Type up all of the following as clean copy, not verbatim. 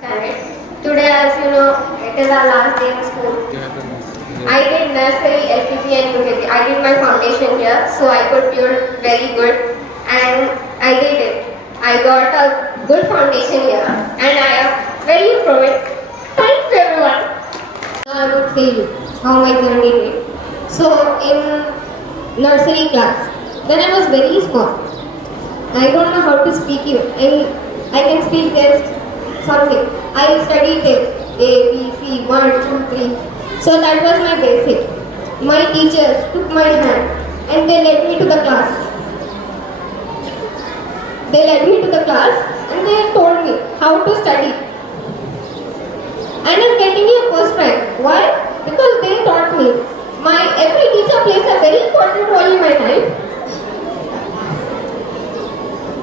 Standard. Today, as you know, it is our last day in school. I did nursery, LKG and UKG. I did my foundation here, so I could do very good, and I did it. I got a good foundation here, and I am very proud. Thank you, everyone. Now I would say you how my journey did. So in nursery class, when I was very small, I don't know how to speak even. I can speak just something. I studied it. A, B, C, 1, 2, 3. So that was my basic. My teachers took my hand and they led me to the class. They led me to the class and they told me how to study. And I'm getting a first rank. Why? Because they taught me. Every teacher plays a very important role in my life.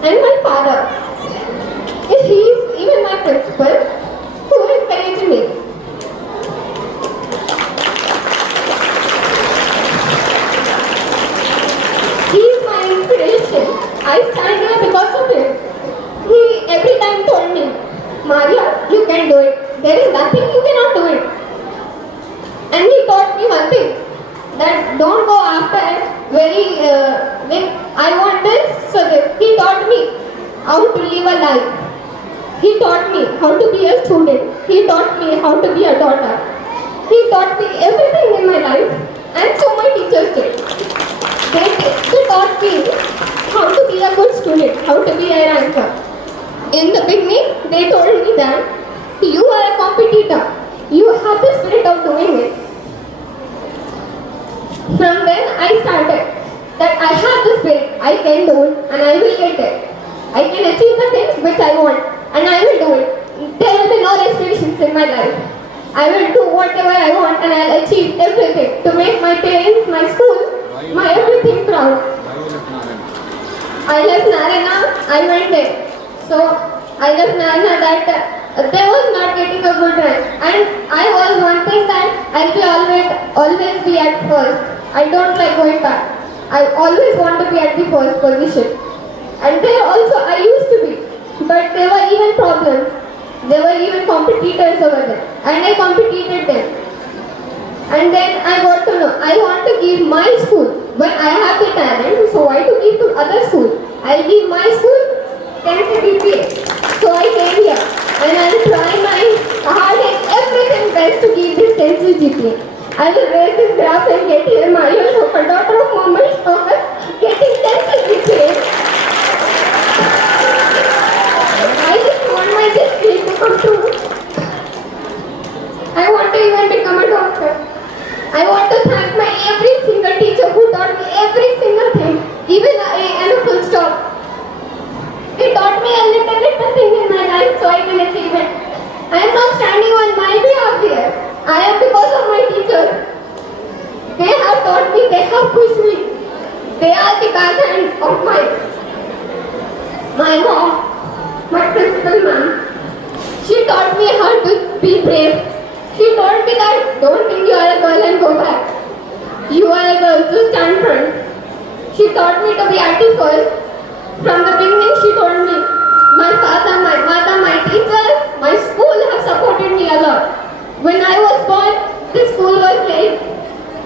And my father, if he is even my principal, who encouraged me. He is my inspiration. I stand here because of him. He every time told me, Maria, you can do it. There is nothing you cannot do it. And he taught me one thing, that don't go after when I want this, so this. He taught me how to live a life. He taught me how to be a student. He taught me how to be a daughter. He taught me everything in my life, and so my teachers did. They taught me how to be a good student, how to be a ranker. In the beginning, they told me that you are a competitor. You have the spirit of doing it. From then I started that I have the spirit, I can do it and I will get it. I can achieve the things which I want and I will do it. There will be no restrictions in my life. I will do whatever I want and I will achieve everything to make my parents, my school, my everything proud. I left Narayana, I went there. So I left Narayana that they was not getting a good rank, and I was wanting that I will always be at first. I don't like going back. I always want to be at the first position. And there also I used to be, but there were even problems. There were even competitors over there, and I competed them. And then I got to know I want to give my school when I have the talent. So why to give to other school? I'll give my school 10 GPA. So I came here. And I will try my hard and everything best to give this 10 GPA. I will raise this graph and get here Maria Shokar, daughter of Muhammad Shokar, getting 10 GPA. I just want my dream to come true. I want to even become a doctor. I want to thank my every single teacher who taught me every single thing, even a and a full stop. It taught me a little thing in my life so I can achieve it. I am not standing on my behalf here. I am because of my teachers. They have taught me, they have pushed me. They are the backhand of my mom, my principal ma'am. She taught me how to be brave. She told me that don't think you are a girl and go back. You are a girl, so stand front. She taught me to be at the first. From the beginning, she told me, my father, my mother, my teachers, my school have supported me a lot. When I was born, this school was late.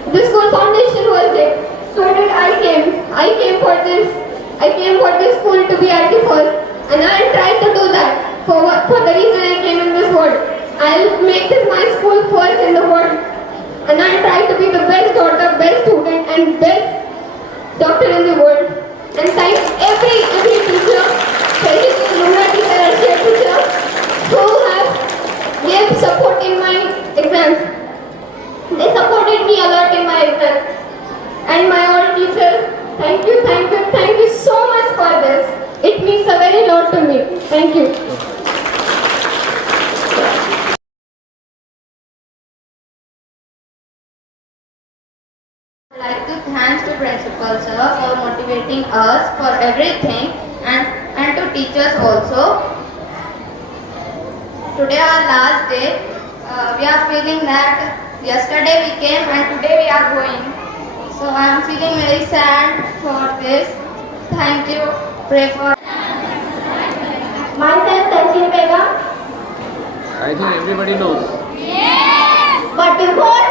The school foundation was late. So did I came. I came for this school to be at the first. And I tried to do that for the reason I came in this world. I'll make this my school first in the world. And I'll try to be the best daughter, best student and best doctor in the world. And thank every teacher, especially Lumna teacher and Share teacher, who have gave support in my exams. They supported me a lot in my exams. And my all teachers, thank you so much for this. It means a very lot to me. Thank you. I'd like to thank the principal sir for motivating us for everything and to teachers also. Today our last day, we are feeling that yesterday we came and today we are going. So I am feeling very sad for this. Thank you. Pray for Myself Sachin Bega. I think everybody knows. But before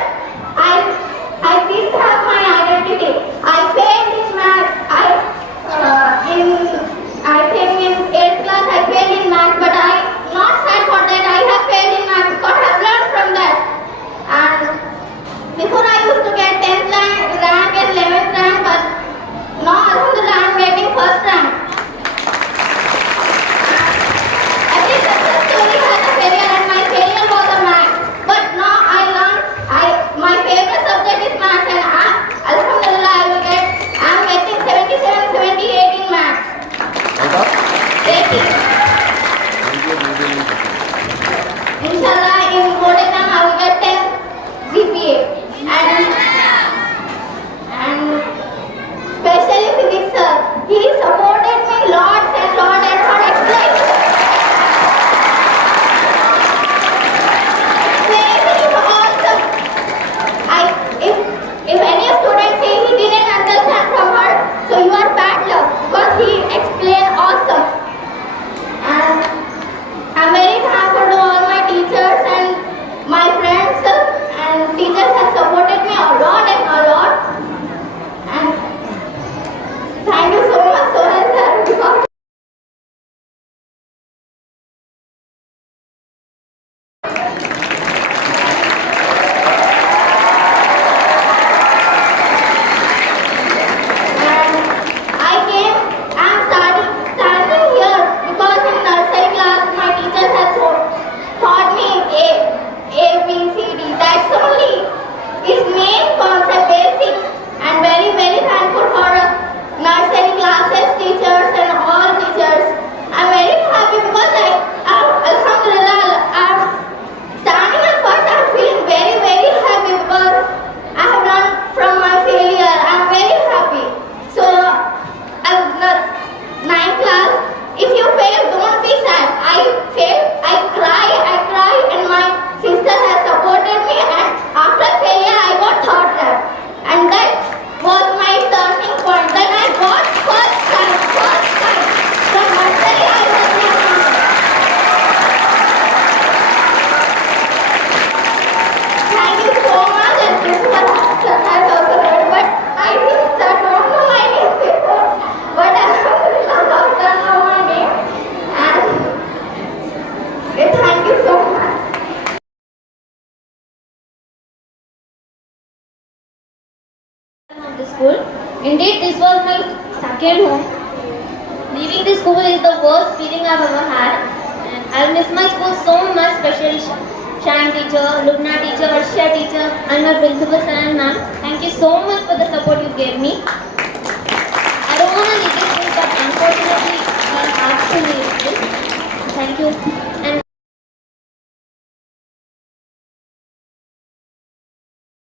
I didn't have my identity. I failed in math. I think in 8th class I failed in math, but I not sad for that. I have failed in math because I have learned from that. And before I used to get 10th rank and 11th rank, but now alhamdulillah I am getting first rank. Every success story has a failure, and my failure was a math. But now I learned my favorite subject is math, and alhamdulillah I am getting 77, 78 in math. Thank you. Inshallah, in board exam I will get 10 GPA. And especially physics sir, he supported me lots and lots and for explaining is awesome. If any student say he didn't understand from her, so you are bad luck because he explained awesome. And I'm very thankful to all my teachers and my friends, and teachers have supported me a lot and a lot. And thank you so much, Sohan sir, because I'm standing here because in nursery class my teachers have taught me A, B, C, D. That's only is main concept basics. And very, very thankful for nursery classes, teachers and all teachers. I'm very happy because alhamdulillah, I'm standing at first. I'm feeling very, very happy because I have learned from my failure. I'm very happy. So, ninth class, if you fail, don't be sad. I failed, I cry, and my sister has supported me, and after failure, I got third rank. And that was my turning point. Then I got first time. From nursery, I was not. Thank you so much, and principal sir has also heard, but I think sir don't know my name before. But alhamdulillah, sir know my name. And thank you so much. Of the school. Indeed, this was my second home. Leaving the school is the worst feeling I've ever had. And I'll miss my school so much, especially Shan teacher, Lubna teacher, Arshia teacher, and my principal sir and ma'am. Thank you so much for the support you gave me. I don't want to leave this school, but unfortunately, I have to leave this. Thank you. And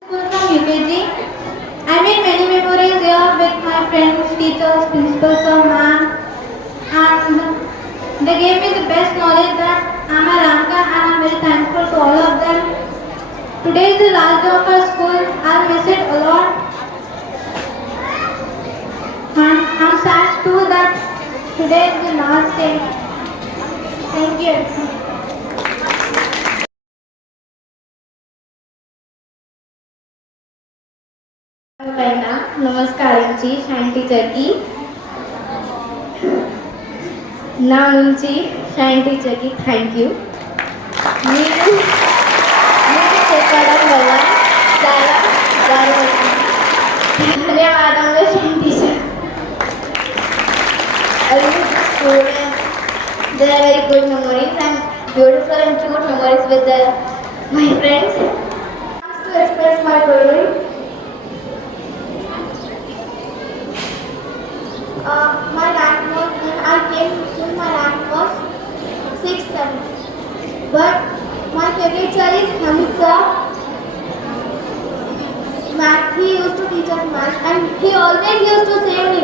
from UKG. I made many memories here with my friends, teachers, principals, or ma'am, and they gave me the best knowledge that I'm a ranker, and I'm very thankful to all of them. Today is the last day of our school. I'll miss it a lot, and I'm sad too that today is the last day. Thank you. నమస్కారించి shine టీచర్కి నా నుంచి shine టీచర్కి thank you. మీరు చెప్పడం వల్ల చాలా ధన్యవాదములు shine teacher. School and there are very good memories and beautiful and cute memories with my friends. To express my feeling. My rank was, when I came to school, my rank was 6th, 7th. But my favorite sir is Hamid sir. Math, he used to teach us math, and he always used to say me,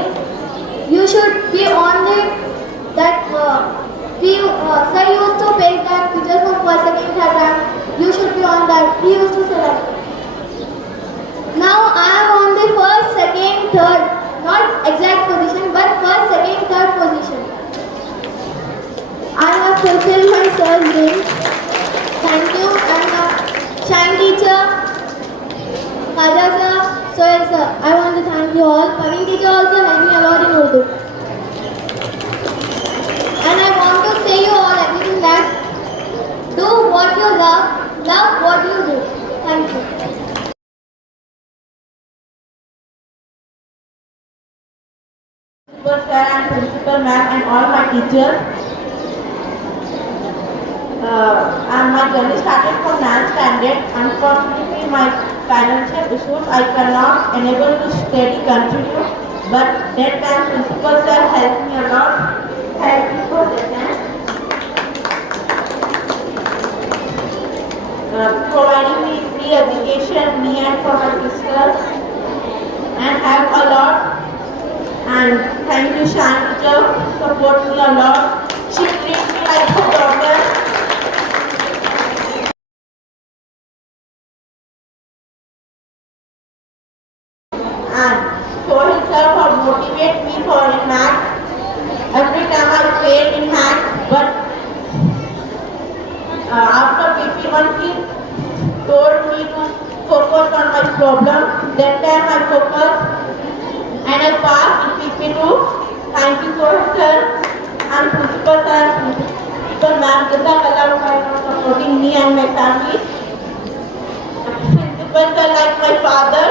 you should be on that. Sir used to page that teachers from first, second, third rank. You should be on that. He used to say that. Now I am on the first, second, third. Not exact position, but first, second, third position. I have fulfilled my sir's dream. Kaja sir, Sohail sir, I want to thank you all. Paveen teacher also helped me a lot in Urdu. And I want to say you all everything that do what you love what you do. Thank you. Principal sir and principal ma'am and all my teachers. And my journey started from 9th standard. Unfortunately, my financial issues I cannot enable to study continue. But that time principal sir helped me a lot. Thank you for that. Providing me free education, me and for my sister, and have a lot. And thank you, Shan teacher, support me a lot. She treats me like her daughter. And Sohail sir for motivate me for in math. Every time I failed in math, but after PP1 he told me to focus on my problem. That time I focused and I passed in PP2. Thank you Sohail sir and principal sir, principal ma'am, Jazakallah for supporting me and my family. Principal sir like my father.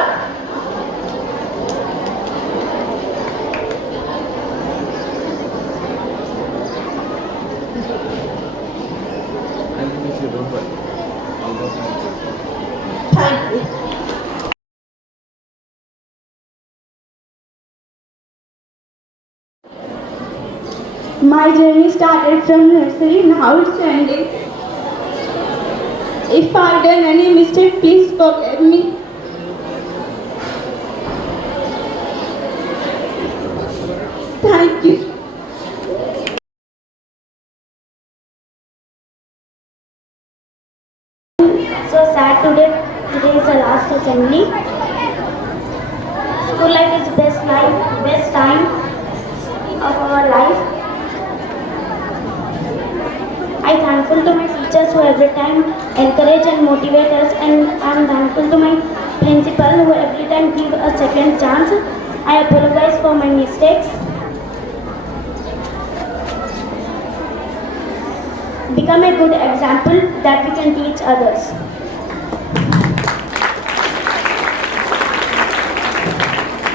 And if you don't worry, all those things. Thank you. My journey started from nursery, now it's ending. If I've done any mistake, please forgive me. Thank you. So sad today. Today is the last assembly. School life is best time of our life. I'm thankful to my teachers who every time encourage and motivate us, and I'm thankful to my principal who every time give a second chance. I apologize for my mistakes. Become a good example that we can teach others.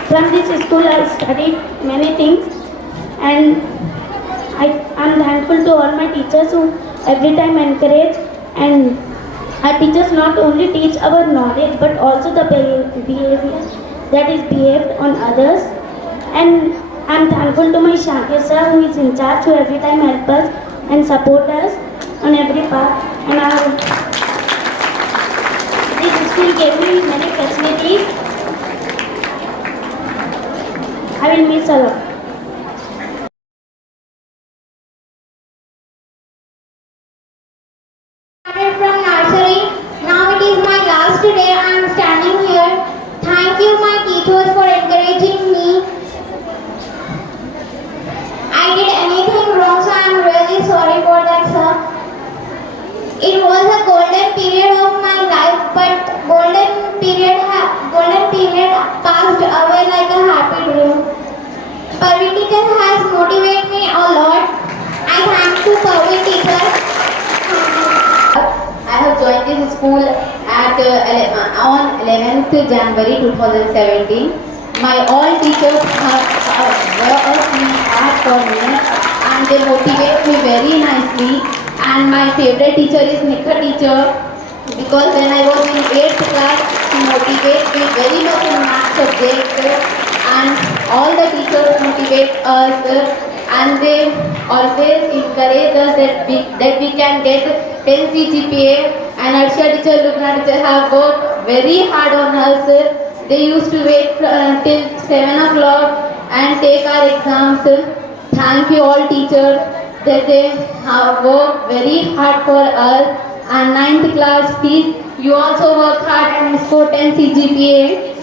From this school I studied many things, and I'm thankful to all my teachers who every time encourage, and our teachers not only teach our knowledge but also the behavior that is behaved on others. And I'm thankful to my Shakir sir who is in charge, who every time help us and support us on every part. And this school gave me many facilities. I will miss a lot. Started from nursery. Now it is my last day. I am standing here. Thank you, my teachers, for encouraging me. I did anything wrong, so I am really sorry for that, sir. It was a golden period of my life, but golden period passed away like a happy dream. Paveen teacher has motivated me a lot. I thank to Paveen teacher. I have joined this school at on 11th January 2017. My all teachers were a sweetheart for me, and they motivate me very nicely. And my favorite teacher is Nikha teacher, because when I was in 8th class, she motivated me very much in math subject, and all the teachers motivate us, and they always encourage us that we can get 10 CGPA. And Arshia teacher, Lugna teacher have worked very hard on us. They used to wait till 7 o'clock and take our exams. Thank you all teachers that they have worked very hard for us. And 9th class, please, you also work hard and score 10 CGPA.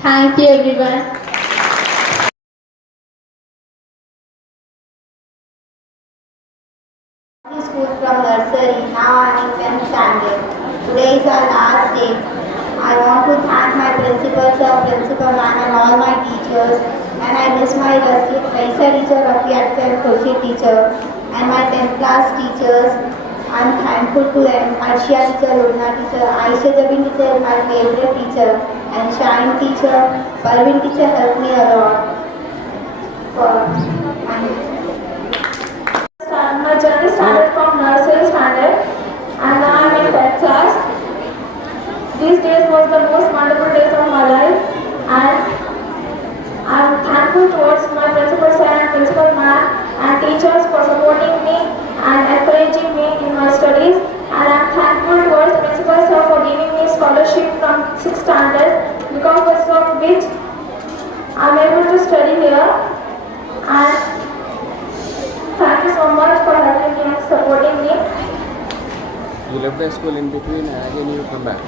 Thank you everyone. School from nursery. Now I am in 10th standard. Today is our last day. I I want to thank my principal sir, principal ma'am and all my teachers. And I miss my Raisa teacher, Rafi teacher, Koshi teacher and my 10th class teachers. I'm thankful to them. Arshia teacher, Luna teacher, Aisha Jabin teacher is my favorite teacher. And Shine teacher, Parvin teacher helped me a lot. My journey started from nursery standard and now I'm in 10th class. These days was the most wonderful days of my life and I'm thankful towards my principal sir and principal ma'am and teachers for supporting me and encouraging me in my studies, and I'm thankful towards principal sir for giving me scholarship from 6th standard because of which I'm able to study here, and thank you so much for helping me and supporting me. You left the school in between and again you come back.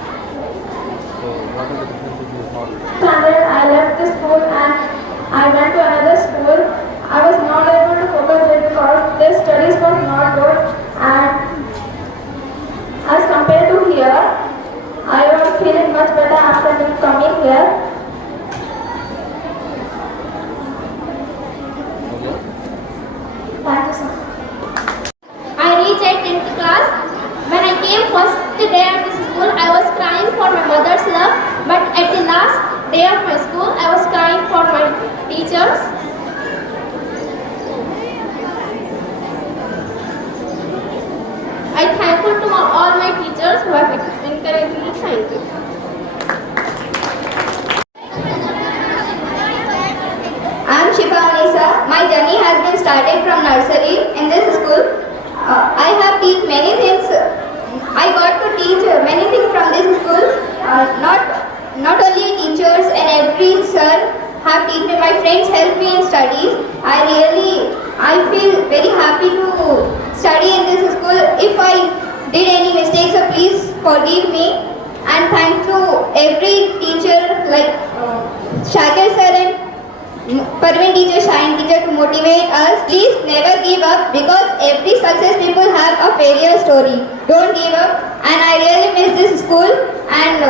So what are the differences you found? Standard, I left the school and I went to another school. I was not able to focus it because their studies was not good, and as compared to here, I was feeling much better after coming here. Thank you so much. I reached at 10th class. When I came first day at this school, I was crying for my mother's love. But at the last day of my school, I was crying for my teachers. I thankful to all my teachers who have encouraged me. Thank you. I'm Shifa Anisa. My journey has been started from nursery in this school. I have teach many things. I got to teach many things from this school. Not only teachers and every sir have taught me. My friends help me in studies. I feel very happy to study in this school. If I did any mistakes, so please forgive me. And thanks to every teacher like Shakir sir and Parvin teacher, Shine teacher to motivate us. Please never give up because every success people have a failure story. Don't give up. And I really miss this school and